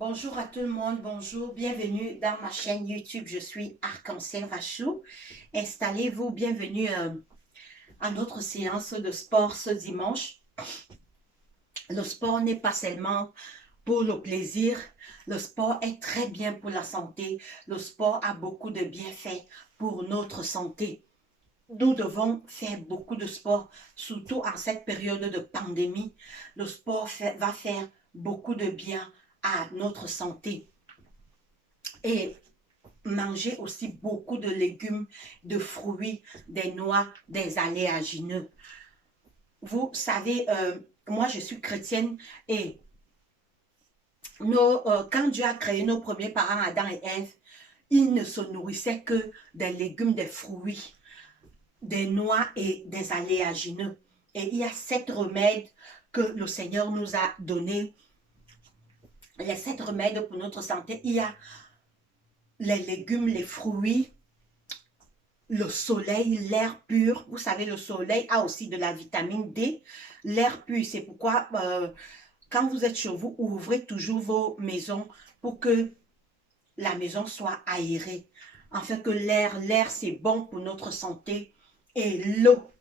Bonjour à tout le monde, bonjour, bienvenue dans ma chaîne YouTube. Je suis Arc-en-Ciel Rachou. Installez-vous, bienvenue à notre séance de sport ce dimanche. Le sport n'est pas seulement pour le plaisir, le sport est très bien pour la santé. Le sport a beaucoup de bienfaits pour notre santé. Nous devons faire beaucoup de sport, surtout en cette période de pandémie. Le sport va faire beaucoup de bien à notre santé. Et manger aussi beaucoup de légumes, de fruits, des noix, des aléagineux. Vous savez, moi je suis chrétienne et quand Dieu a créé nos premiers parents, Adam et Ève, ils ne se nourrissaient que des légumes, des fruits, des noix et des aléagineux. Et il y a 7 remèdes que le Seigneur nous a donnés. Les 7 remèdes pour notre santé. Il y a les légumes, les fruits, le soleil, l'air pur. Vous savez, le soleil a aussi de la vitamine D. L'air pur, c'est pourquoi quand vous êtes chez vous, ouvrez toujours vos maisons pour que la maison soit aérée. Afin que l'air c'est bon pour notre santé. Et l'eau,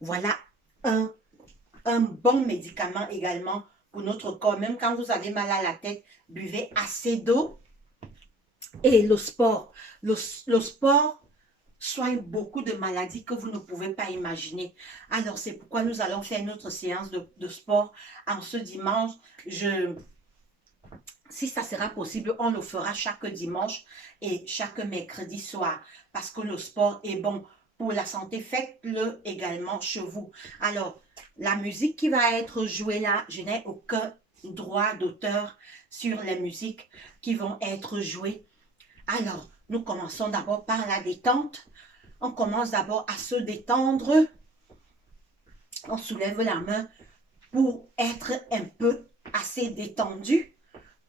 voilà un bon médicament également pour notre corps. Même quand vous avez mal à la tête, buvez assez d'eau. Et le sport. Le sport soigne beaucoup de maladies que vous ne pouvez pas imaginer. Alors, c'est pourquoi nous allons faire notre séance de sport en ce dimanche. Si ça sera possible, on le fera chaque dimanche et chaque mercredi soir parce que le sport est bon pour la santé. Faites-le également chez vous. Alors, la musique qui va être jouée là, je n'ai aucun droit d'auteur sur les musiques qui vont être jouées. Alors, nous commençons d'abord par la détente. On commence d'abord à se détendre. On soulève la main pour être un peu assez détendu.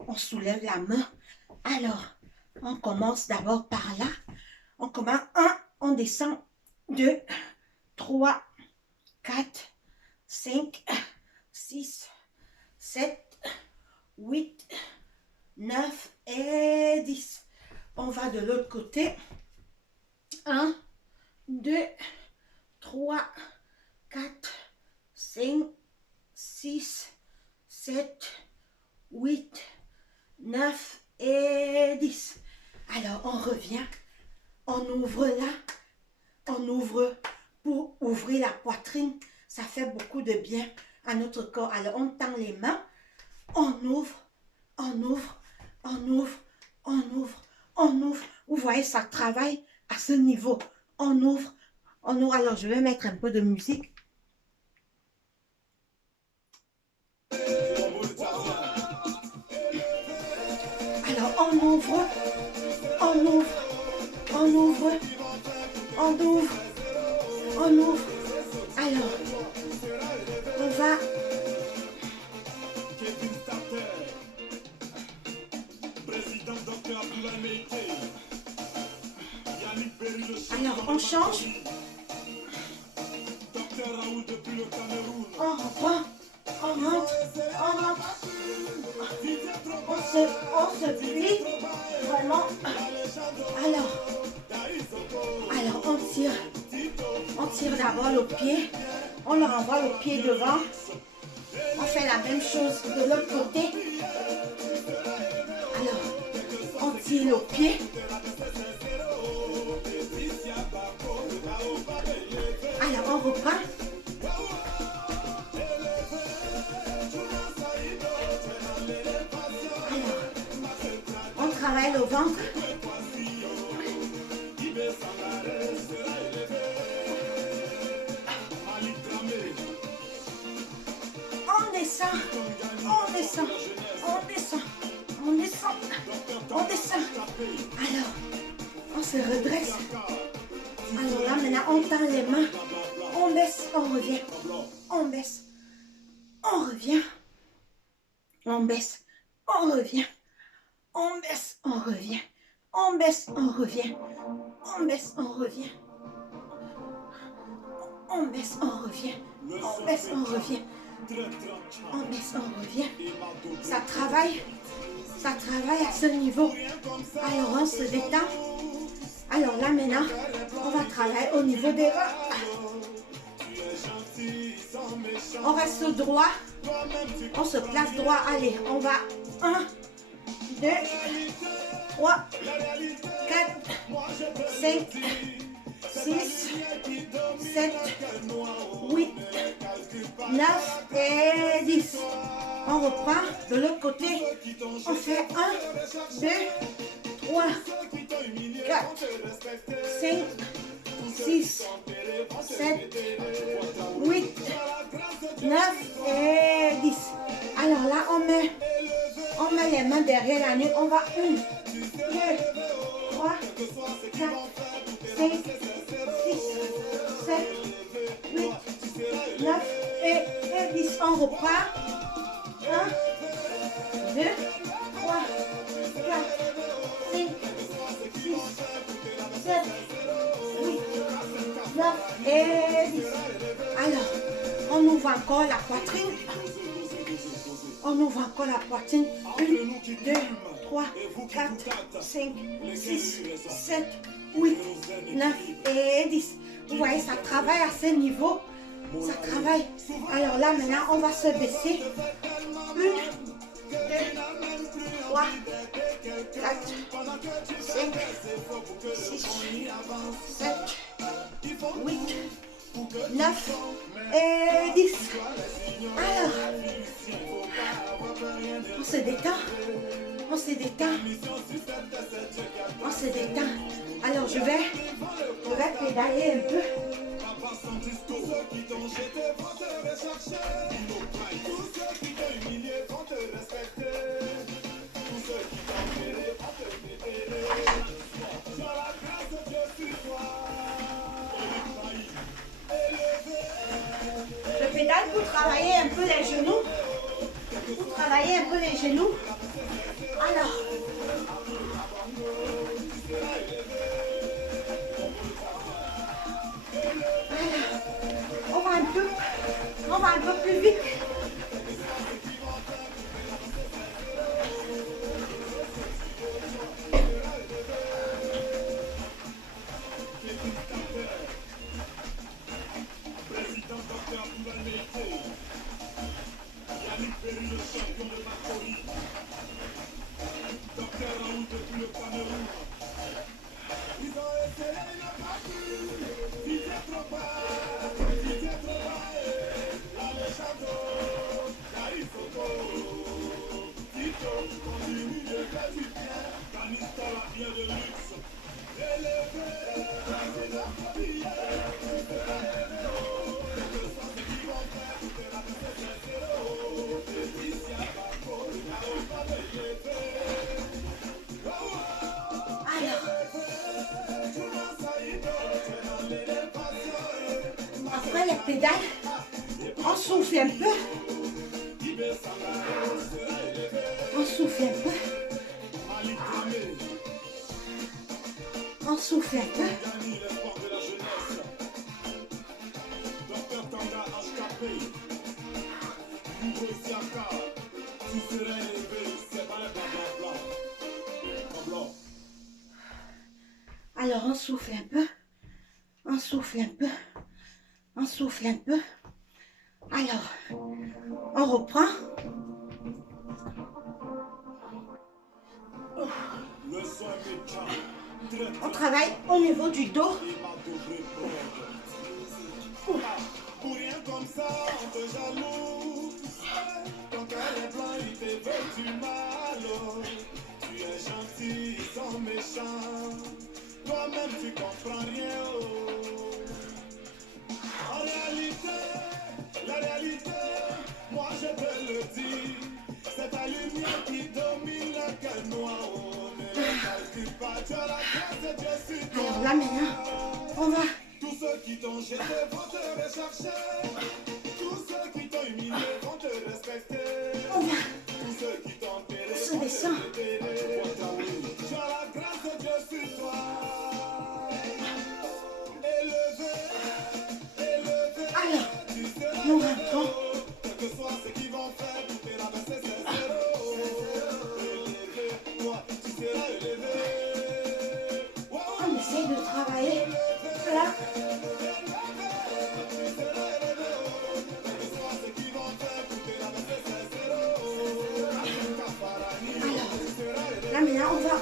On soulève la main. Alors, on commence d'abord par là. On commence 1, on descend 2, 3, 4, 5, 6, 7, 8, 9 et 10. On va de l'autre côté. 1, 2, 3, 4, 5, 6, 7, 8, 9 et 10. Alors, on revient. On ouvre là. On ouvre pour ouvrir la poitrine. Ça fait beaucoup de bien à notre corps. Alors, on tend les mains. On ouvre. On ouvre. On ouvre. On ouvre. On ouvre. Vous voyez, ça travaille à ce niveau. On ouvre. On ouvre. Alors, je vais mettre un peu de musique. Alors, on ouvre. On ouvre. On ouvre. On ouvre. On ouvre. Alors, on va... Alors, on change. On reprend. On rentre. On rentre. On se plie. Vraiment. Alors, on tire. On tire d'abord le pied. On le renvoie le pied devant. On fait la même chose de l'autre côté. Alors, on tire le pied. Alors, on reprend. Alors, on travaille le ventre. On descend. On descend. On descend. On descend. On descend. Alors, on se redresse. Alors là, maintenant, on tend les mains. On baisse, on revient. On baisse. On revient. On baisse. On revient. On baisse, on revient. On baisse, on revient. On baisse, on revient. On baisse, on revient. On baisse, on revient. On baisse, on revient. Ça travaille Ça travaille à ce niveau. Alors, on se détend. Alors là, maintenant, on va travailler au niveau des reins. On reste droit. On se place droit. Allez, on va 1, 2, 3, 4, 5, 6, 7, 8, 9 et 10. On reprend de l'autre côté. On fait 1, 2, 3, 4, 5, 6, 7, 8, 9 et 10. Alors là, on met les mains derrière la nuque. On va 1, 2, 3, 4, 5, 6, 7, 8, 9 et 10. On repart. 1, 2, 3, 4, 5, 6, 7, 8, 9 et 10. Alors, on ouvre encore la poitrine. On ouvre encore la poitrine. 1, 2, 3, 4, 5, 6, 7, 8, 9 et 10. Vous voyez, ça travaille à ce niveau. Ça travaille. Alors là, maintenant, on va se baisser. 1, 2, 3, 4, 5, 6, 7, 8, 9 et 10. Alors, on se détend. On se détend. On se détend. Alors, je vais pédaler un peu. Je pédale pour travailler un peu les genoux. Pour travailler un peu les genoux. Alors. On va un peu plus vite. Après les pédales, on souffle un peu. On souffle un peu. On souffle un peu. Alors on souffle un peu. On souffle un peu. On souffle un peu. Alors, on reprend. On travaille au niveau du dos. Pour rien comme ça, on te jalouse. Ton cœur est blanc, il te veut du mal. Tu es gentil, ils sont méchants. Toi-même, tu comprends rien. En réalité, la réalité, moi je te le dis. C'est ta lumière qui domine le cœur noir. On ne calcule pas, tu as la grâce de Dieu sur toi. Alors là maintenant, on va. Tous ceux qui t'ont jeté vont te rechercher. Tous ceux qui t'ont humilié vont te respecter. On va. Tous ceux qui t'ont péré Se vont te descend. libérer. Tu as la grâce de Dieu sur toi. Élevé, élevé. Alors, Tu seras nous élevé. rentrons. Quel que soit ce qu'ils vont faire, tu peux ramasser ces zéros.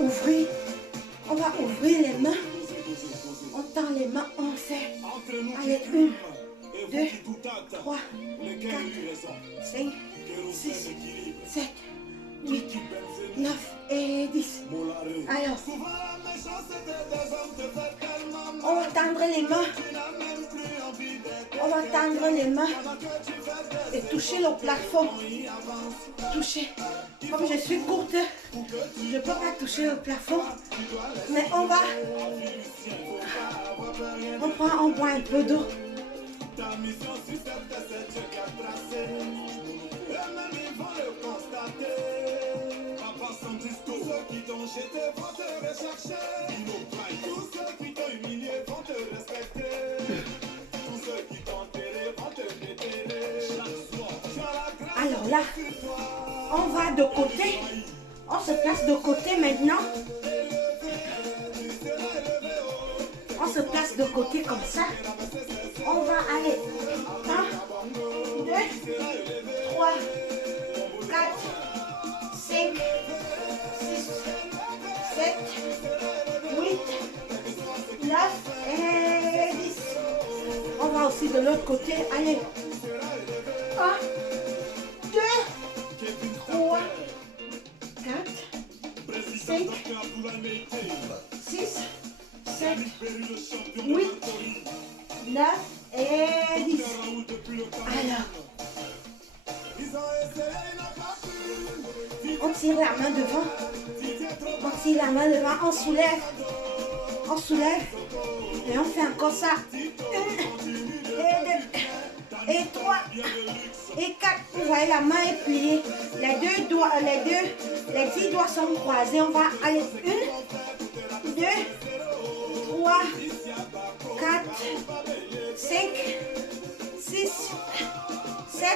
On va ouvrir les mains. On tend les mains, on fait. Allez, 1, 2, 3, 4, 5, 6, 7, 8, 9 et 10. Alors, on va tendre les mains. On va tendre les mains et toucher le plafond. Toucher. Comme je suis courte, je ne peux pas toucher le plafond. Mais on va. On boit un peu d'eau. Ta mission sur cette terre, c'est Dieu qui a tracé. Eux-mêmes ils vont le constater. Papa sans discours, ceux qui t'ont jeté vont te rechercher. Tous ceux qui t'ont humilié vont te respecter. Tous ceux qui t'ont enterré vont te déterrer. Alors là, on va de côté. On se place de côté maintenant. On se place de côté comme ça. On va aller 1, 2, 3, 4, 5, 6, 7, 8, 9 et 10. On va aussi de l'autre côté. Allez. 1, 2, 3, 4, 5, 6, 7, 8, 9 et 10. Alors, on tire la main devant. On tire la main devant. On soulève. On soulève. Et on fait encore ça. 1, et 2, et 3, et 4. Vous voyez, la main est pliée. Les 10 doigts sont croisés. On va aller 1, 2, 3, 4, 5, 6, 7,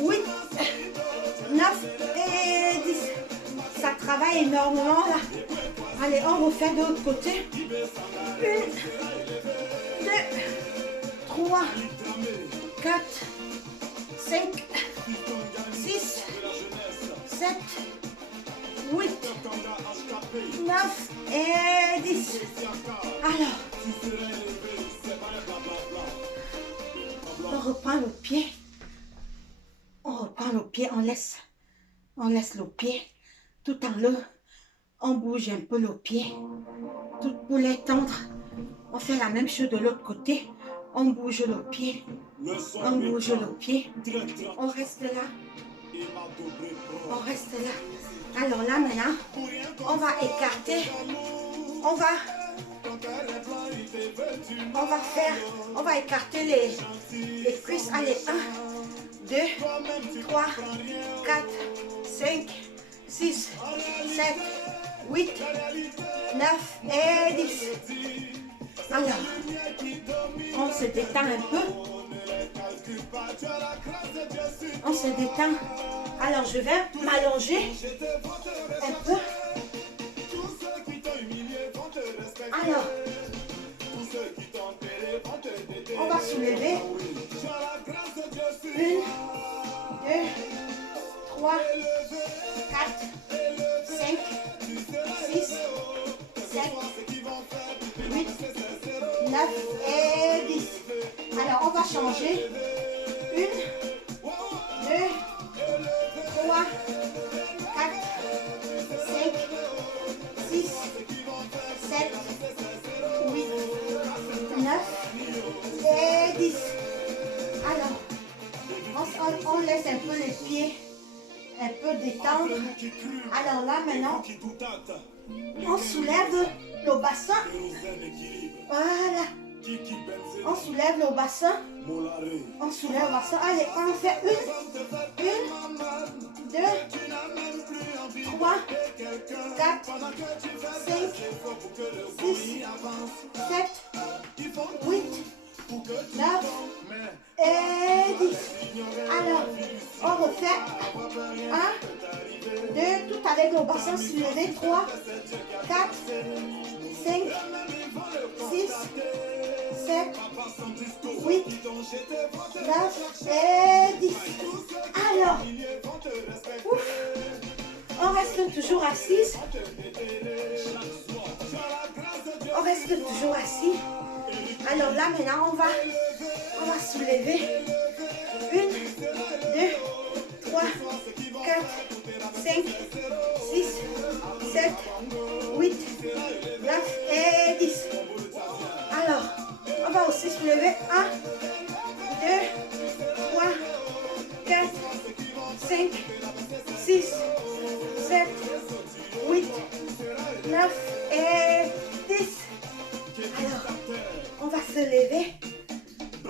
8, 9 et 10. Ça travaille énormément là. Allez, on refait de l'autre côté. 1, 2, 3, 4, 5, 6, 7, 8, 9 et 10. Alors, on reprend le pied. On reprend le pied, on laisse le pied tout en haut. On bouge un peu le pied. Tout pour les tendre. On fait la même chose de l'autre côté. On bouge le pied. On bouge le pied. On reste là. On reste là. Alors là maintenant, on va écarter. On va écarter les cuisses. Allez, 1, 2, 3, 4, 5, 6, 7, 8, 9 et 10. Alors, on se détend un peu. On se détend. Alors, je vais m'allonger un peu. Alors, on va soulever. 1, 2, 3, 4, 5, 6, 7, 8, 9 et 10. Alors, on va changer. 1, 2, 3, 4, 5, 6, 7, 8, 9 et 10. Alors, on laisse un peu les pieds un peu détendre. Alors là, maintenant, on soulève le bassin. Voilà. On soulève le bassin. On soulève le bassin. Allez, on fait 1, 2, 3, 4, 5, 6, 7, 8, 9 et 10. Alors, on refait 1, 2, tout avec le bassin soulevé. 3, 4, 5, 6, 7, 8, 9 et 10. Alors, ouf, on reste reste toujours assise. On reste toujours assis. Alors là, maintenant, on va soulever. 1, 2, 3, 4, 5, 6, 7, 8, 9 et 10. Alors, on va aussi soulever 1, 2, 3, 4, 5, 6, 7, 8, 9 et 10. Alors, on va se lever.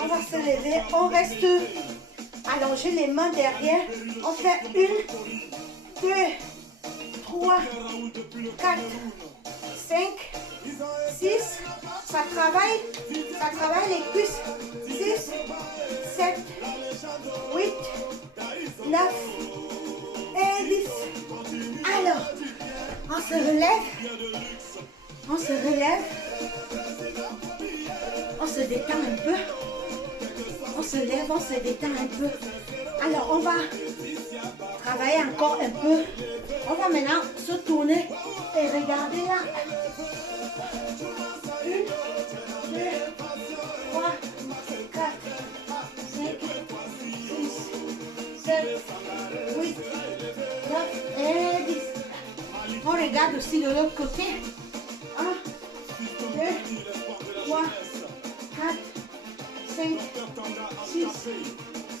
On va se lever. On reste allongé les mains derrière. On fait 1, 2, 3, 4, 5, 6. Ça travaille les cuisses. 6, 7, 8, 9 et 10. Alors, on se relève. On se relève. On se détend un peu. On se lève, on se détend un peu. Alors, on va travailler encore un peu. On va maintenant se tourner et regarder là. 1, 2, 3, 4, 5, 6, 7, 8, 9 et 10. On regarde aussi de l'autre côté. 1, 2, 3, 4, 5, 6,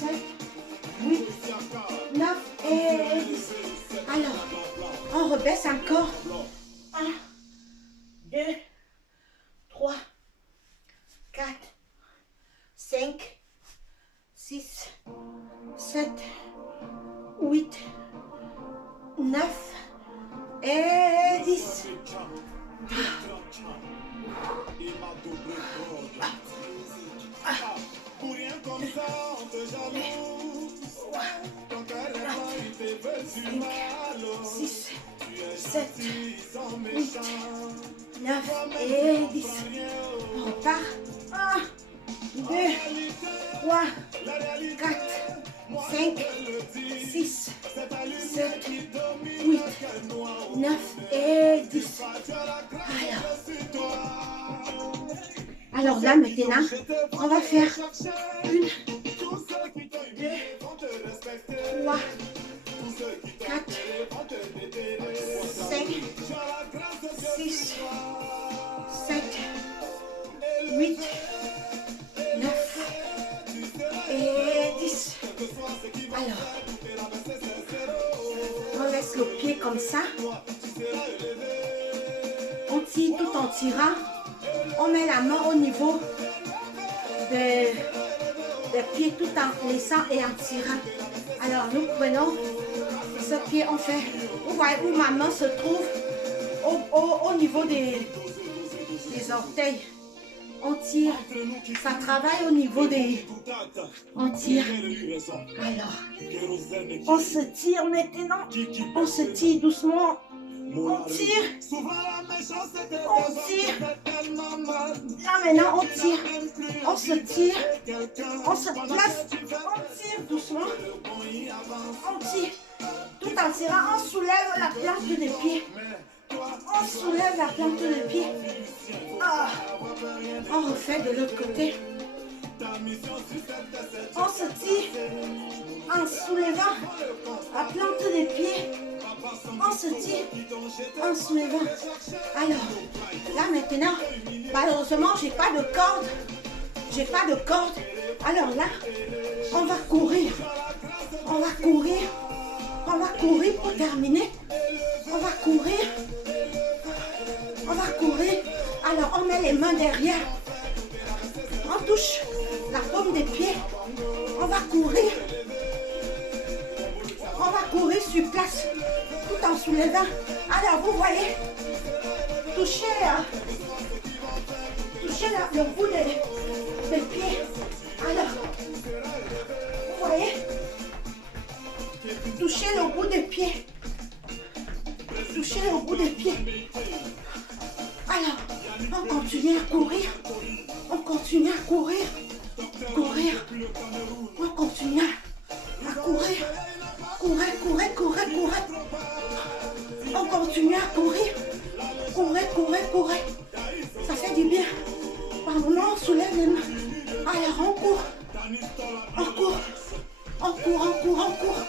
7, 8, 9 et 10. Alors, on rebaisse encore. 1, 2, 3, 4, 5, 6, 7, 8, 9 et 10. Pour rien comme ça, on te jalouse. Ton cœur est blanc, il te veut du mal. 6, 7, 8, 9 et 10. On repart. 1, 2, 3, 4, 5, 6, 7, 8, 9 et 10. Alors là, maintenant, on va faire 1, 2, 3, 4, 5, 6, 7, 8, 9 et 10. Alors, on laisse le pied comme ça. On tire tout en tirant. On met la main au niveau des pieds tout en laissant et en tirant. Alors, nous prenons ce pied, on fait, vous voyez où ma main se trouve, au niveau des orteils. On tire, ça travaille au niveau des... On tire. Alors, on se tire maintenant, on se tire doucement. On tire. On tire. Là maintenant on tire. On se tire. On se place. On tire doucement. On tire. Tout en tirant, on soulève la plante des pieds. On soulève la plante des pieds. Ah. On refait de l'autre côté. On se tire en soulevant la plante des pieds. On se tire en soulevant. Alors, là maintenant, malheureusement, j'ai pas de corde. J'ai pas de corde. Alors là, on va courir. On va courir. On va courir pour terminer. On va courir. On va courir. Alors, on met les mains derrière. On touche la paume des pieds. On va courir. On va courir sur place tout en soulevant. Alors, vous voyez, touchez le bout des pieds. Alors, vous voyez, touchez le bout des pieds. Touchez le bout des pieds. Alors, on continue à courir. On continue à courir. Courir. On continue à courir. Courez, courez, courez, courez. Continuez à courir. Courez, courez, courez. Ça fait du bien. Pardon, on soulève les mains. Alors, on court. On court. On court, on court, on court.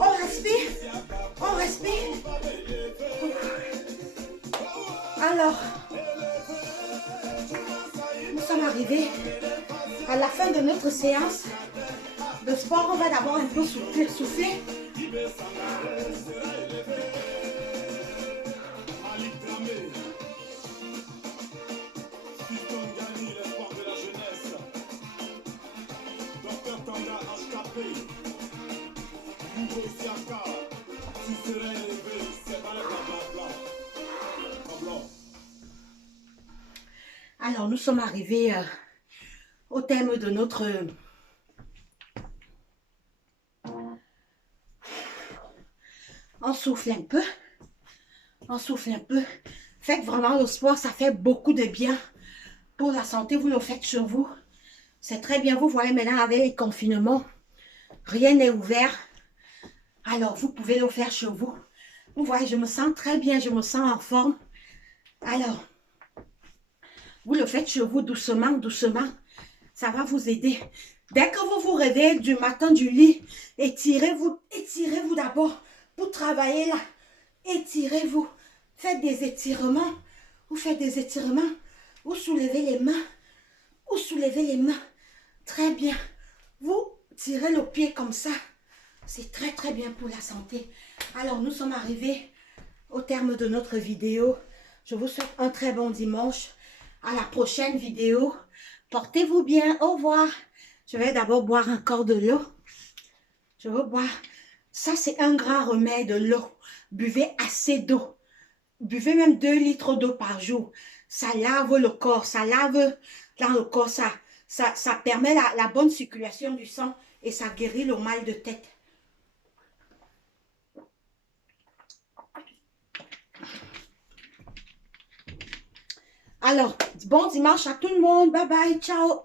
On respire. On respire. Alors, nous sommes arrivés à la fin de notre séance de sport. On va d'abord un peu souffler. Alors, nous sommes arrivés au terme de notre... On souffle un peu. On souffle un peu. Faites vraiment le sport, ça fait beaucoup de bien pour la santé. Vous le faites chez vous. C'est très bien. Vous voyez maintenant avec les confinements, rien n'est ouvert. Alors, vous pouvez le faire chez vous. Vous voyez, je me sens très bien. Je me sens en forme. Alors, vous le faites chez vous doucement, doucement. Ça va vous aider. Dès que vous vous réveillez du matin du lit, étirez-vous d'abord pour travailler là. Étirez-vous. Faites des étirements. Vous faites des étirements. Vous soulevez les mains. Vous soulevez les mains. Très bien. Vous tirez le pied comme ça. C'est très très bien pour la santé. Alors nous sommes arrivés au terme de notre vidéo. Je vous souhaite un très bon dimanche. À la prochaine vidéo. Portez-vous bien. Au revoir. Je vais d'abord boire encore de l'eau. Je veux boire. Ça, c'est un grand remède, l'eau. Buvez assez d'eau. Buvez même 2 litres d'eau par jour. Ça lave le corps. Ça lave dans le corps. Ça permet la bonne circulation du sang et ça guérit le mal de tête. Alors, bon dimanche à tout le monde. Bye bye. Ciao.